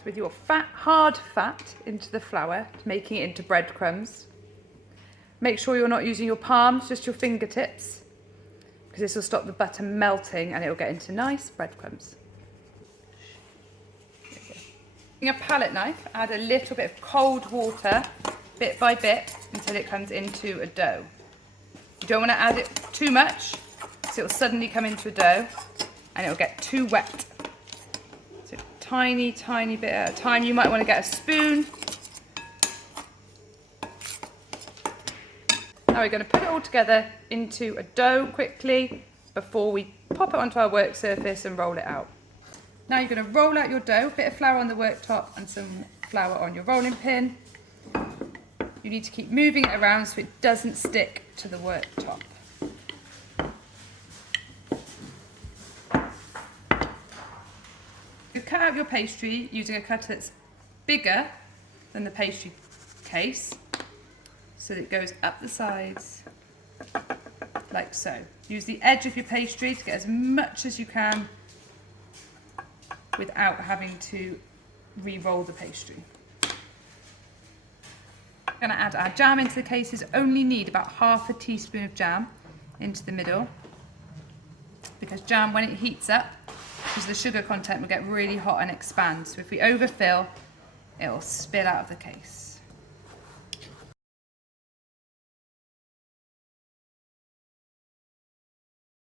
So with your hard fat into the flour, making it into breadcrumbs. Make sure you're not using your palms, just your fingertips, because this will stop the butter melting and it will get into nice breadcrumbs. Using a palette knife, add a little bit of cold water, bit by bit, until it comes into a dough. You don't want to add it too much, because it will suddenly come into a dough and it will get too wet. So tiny, tiny bit at a time. You might want to get a spoon. Now we're going to put it all together into a dough quickly before we pop it onto our work surface and roll it out. Now you're going to roll out your dough, a bit of flour on the worktop and some flour on your rolling pin. You need to keep moving it around so it doesn't stick to the worktop. You cut out your pastry using a cutter that's bigger than the pastry case, so that it goes up the sides like so. Use the edge of your pastry to get as much as you can without having to re-roll the pastry. We're going to add our jam into the cases. Only need about half a teaspoon of jam into the middle, because jam, when it heats up, because the sugar content will get really hot and expand. So if we overfill, it will spill out of the case.